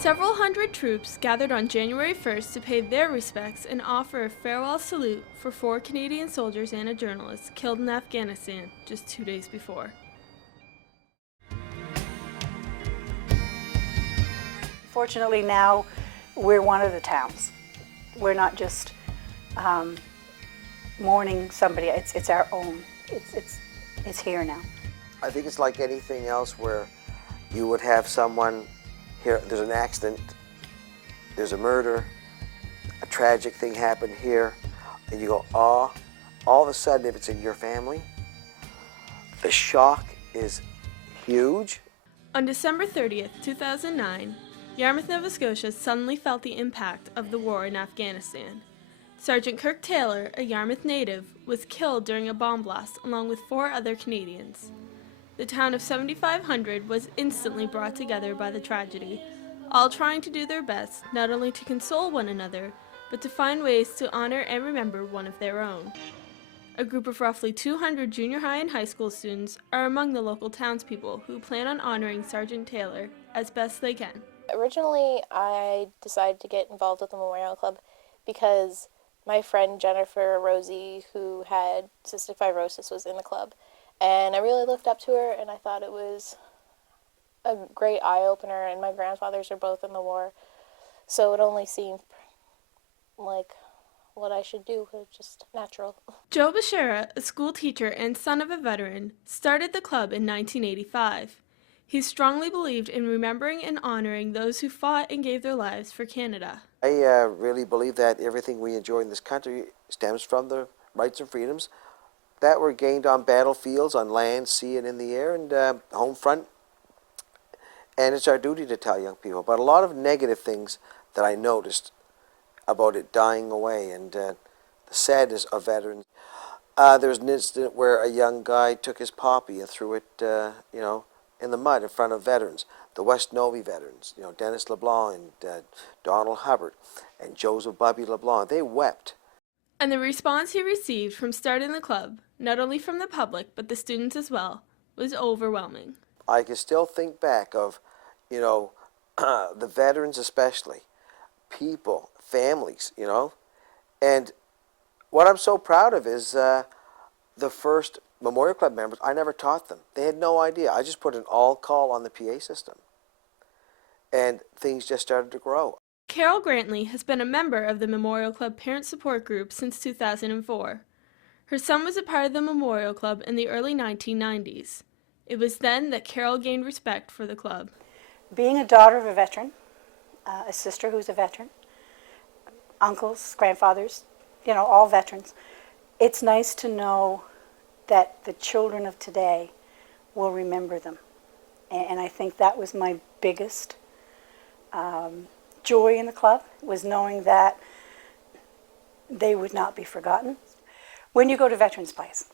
Several hundred troops gathered on January 1st to pay their respects and offer a farewell salute for 4 Canadian soldiers and a journalist killed in Afghanistan just 2 days before. Fortunately now, we're one of the towns. We're not just mourning somebody, it's our own. It's here now. I think it's like anything else where you would have someone here, there's an accident, there's a murder, a tragic thing happened here, and you go, oh, all of a sudden if it's in your family, the shock is huge. On December 30th, 2009, Yarmouth, Nova Scotia suddenly felt the impact of the war in Afghanistan. Sergeant Kirk Taylor, a Yarmouth native, was killed during a bomb blast along with 4 other Canadians. The town of 7,500 was instantly brought together by the tragedy, all trying to do their best not only to console one another, but to find ways to honor and remember one of their own. A group of roughly 200 junior high and high school students are among the local townspeople who plan on honoring Sergeant Taylor as best they can. Originally, I decided to get involved with the Memorial Club because my friend Jennifer Rosie, who had cystic fibrosis, was in the club. And I really looked up to her, and I thought it was a great eye-opener, and my grandfathers are both in the war, so it only seemed like what I should do was just natural. Joe Becerra, a school teacher and son of a veteran, started the club in 1985. He strongly believed in remembering and honoring those who fought and gave their lives for Canada. I really believe that everything we enjoy in this country stems from the rights and freedoms that were gained on battlefields, on land, sea, and in the air, and home front. And it's our duty to tell young people. But a lot of negative things that I noticed about it dying away, and the sadness of veterans. There was an incident where a young guy took his poppy and threw it, in the mud in front of veterans. The West Novi veterans, Dennis LeBlanc and Donald Hubbard and Joseph Bubby LeBlanc, they wept. And the response he received from starting the club, not only from the public but the students as well, was overwhelming. I can still think back of, the veterans especially, people, families, and what I'm so proud of is the first Memorial Club members, I never taught them. They had no idea. I just put an all call on the PA system, and things just started to grow. Carol Grantley has been a member of the Memorial Club Parent Support Group since 2004. Her son was a part of the Memorial Club in the early 1990s. It was then that Carol gained respect for the club. Being a daughter of a veteran, a sister who's a veteran, uncles, grandfathers, all veterans, it's nice to know that the children of today will remember them. And I think that was my biggest joy in the club, was knowing that they would not be forgotten. When you go to Veterans Place,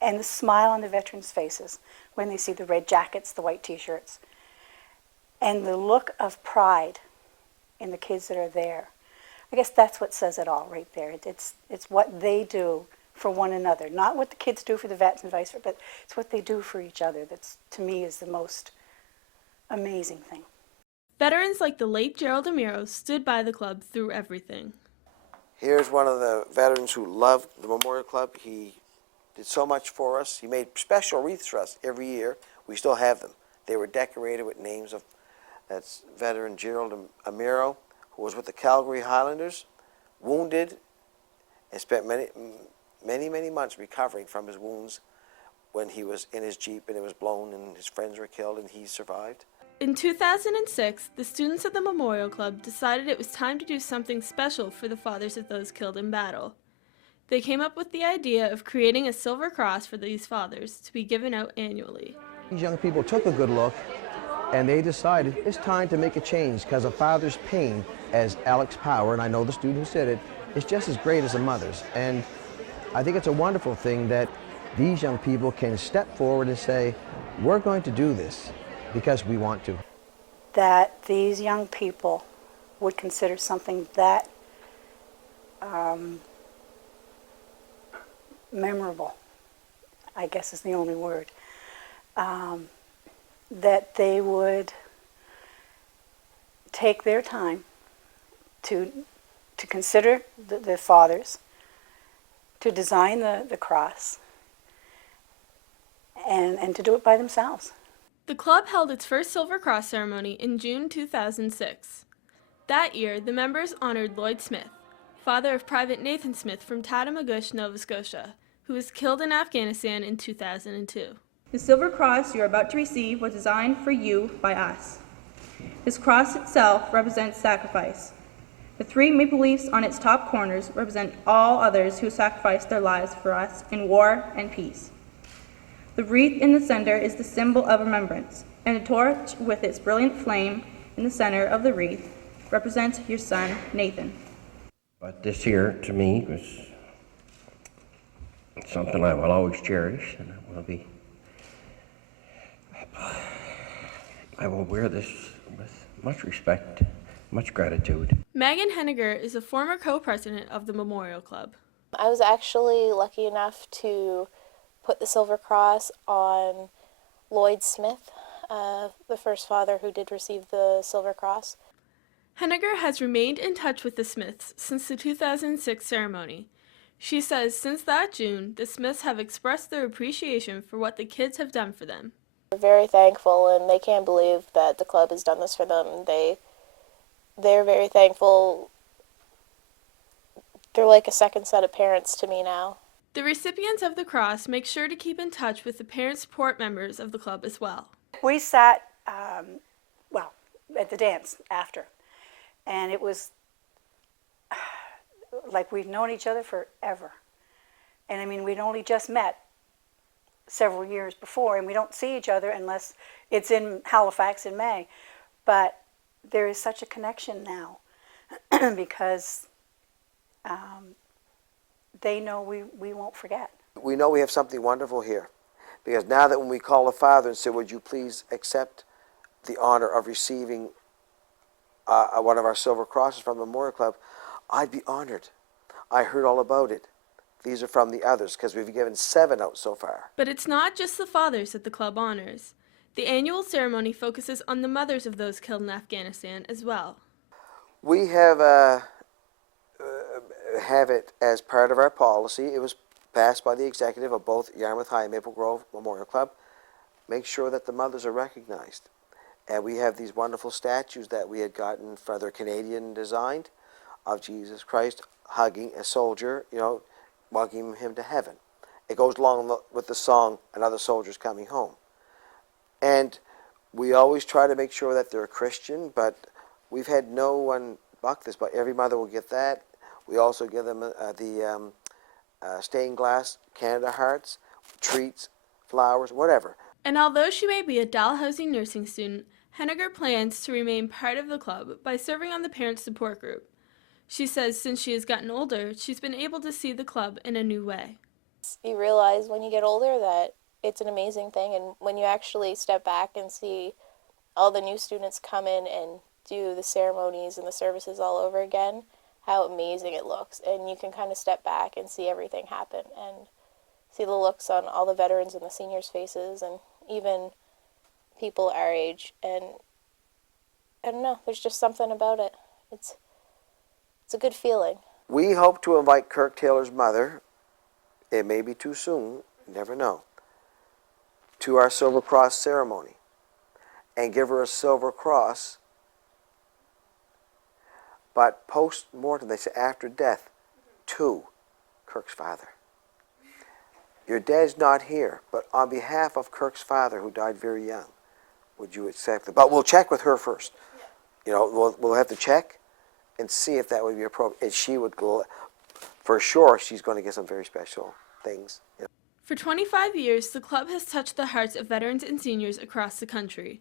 and the smile on the veterans' faces when they see the red jackets, the white t-shirts, and the look of pride in the kids that are there, I guess that's what says it all right there. It's what they do for one another, not what the kids do for the vets and vice versa, but it's what they do for each other. That's, to me, is the most amazing thing. Veterans like the late Gerald Amira stood by the club through everything. Here's one of the veterans who loved the Memorial Club. He did so much for us. He made special wreaths for us every year. We still have them. They were decorated with names of, that's veteran Gerald Amira, who was with the Calgary Highlanders, wounded, and spent many months recovering from his wounds when he was in his Jeep and it was blown and his friends were killed and he survived. In 2006, the students of the Memorial Club decided it was time to do something special for the fathers of those killed in battle. They came up with the idea of creating a silver cross for these fathers to be given out annually. These young people took a good look and they decided it's time to make a change because a father's pain, as Alex Power, and I know the student who said it, is just as great as a mother's. And I think it's a wonderful thing that these young people can step forward and say, we're going to do this because we want to. That these young people would consider something that memorable, I guess is the only word, that they would take their time to consider the fathers, to design the cross, and to do it by themselves. The club held its first Silver Cross ceremony in June 2006. That year, the members honored Lloyd Smith, father of Private Nathan Smith from Tatamagoush, Nova Scotia, who was killed in Afghanistan in 2002. The Silver Cross you are about to receive was designed for you by us. This cross itself represents sacrifice. The three maple leaves on its top corners represent all others who sacrificed their lives for us in war and peace. The wreath in the center is the symbol of remembrance, and the torch with its brilliant flame in the center of the wreath represents your son, Nathan. But this here, to me, was something I will always cherish, and I will wear this with much respect, much gratitude. Mangan Henagar is a former co-president of the Memorial Club. I was actually lucky enough to put the Silver Cross on Lloyd Smith, the first father who did receive the Silver Cross. Henagar has remained in touch with the Smiths since the 2006 ceremony. She says since that June, the Smiths have expressed their appreciation for what the kids have done for them. They're very thankful, and they can't believe that the club has done this for them. They're very thankful. They're like a second set of parents to me now. The recipients of the cross make sure to keep in touch with the parent support members of the club as well. We sat, at the dance after, and it was like we'd known each other forever. And I mean, we'd only just met several years before, and we don't see each other unless it's in Halifax in May. But there is such a connection now because they know we won't forget. We know we have something wonderful here, because now that when we call the Father and say, would you please accept the honor of receiving one of our Silver Crosses from the Memorial Club, I'd be honored. I heard all about it. These are from the others, because we've given 7 out so far. But it's not just the fathers that the club honors. The annual ceremony focuses on the mothers of those killed in Afghanistan as well. We have it as part of our policy. It was passed by the executive of both Yarmouth High and Maple Grove Memorial Club. Make sure that the mothers are recognized. And we have these wonderful statues that we had gotten for their Canadian designed of Jesus Christ hugging a soldier, welcoming him to heaven. It goes along with the song, Another Soldier's Coming Home. And we always try to make sure that they're Christian, but we've had no one buck this, but every mother will get that. We also give them the stained glass Canada hearts, treats, flowers, whatever. And although she may be a Dalhousie nursing student, Henagar plans to remain part of the club by serving on the parent support group. She says since she has gotten older, she's been able to see the club in a new way. You realize when you get older that it's an amazing thing, and when you actually step back and see all the new students come in and do the ceremonies and the services all over again, how amazing it looks. And you can kind of step back and see everything happen and see the looks on all the veterans and the seniors' faces and even people our age. And I don't know, there's just something about it. It's a good feeling. We hope to invite Kirk Taylor's mother, it may be too soon, you never know, to our Silver Cross ceremony and give her a Silver Cross, but post-mortem, they say after death, to Kirk's father. Your dad's not here, but on behalf of Kirk's father, who died very young, would you accept it? But we'll check with her first. We'll have to check and see if that would be appropriate. And she would go, for sure, she's going to get some very special things. For 25 years, the club has touched the hearts of veterans and seniors across the country.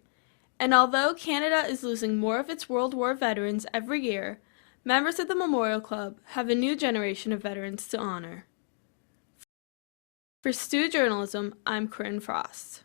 And although Canada is losing more of its World War veterans every year, members of the Memorial Club have a new generation of veterans to honor. For Stu Journalism, I'm Corinne Frost.